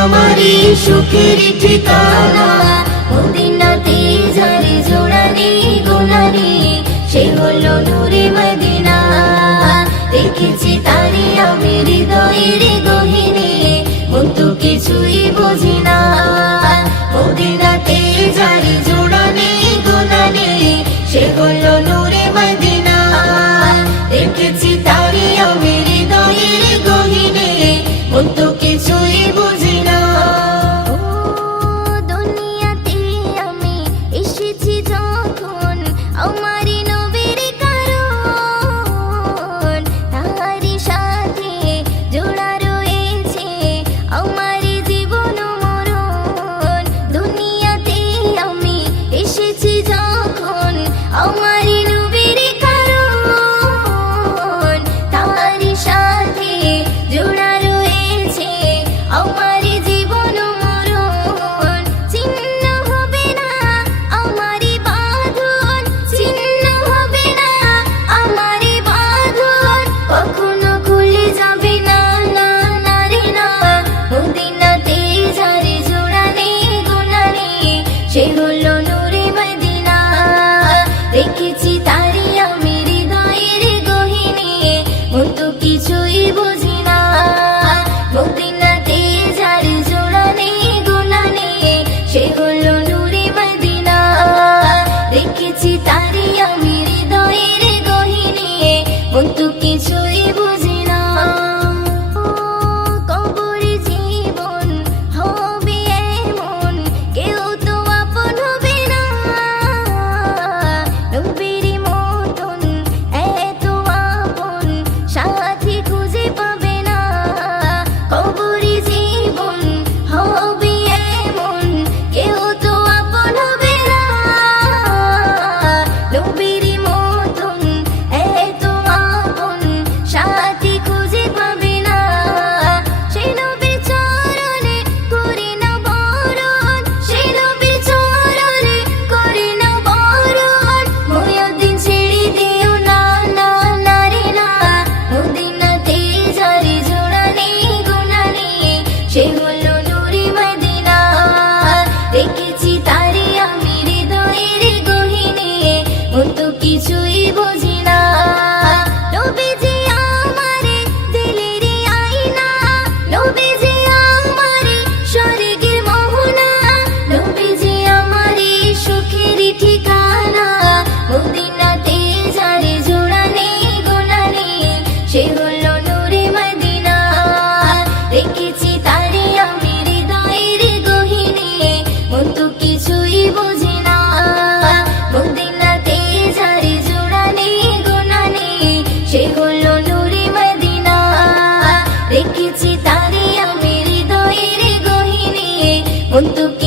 আমারই সুখের ঠিকানা। মদিনাতে যার জোড়ানি গোলানি সে হলো নুরে মদিনা। দেখেছি তারি আমি হৃদয়ের গহিনী কিন্তু কিছুই বুঝি না। মদিনাতে যা Untuk untuk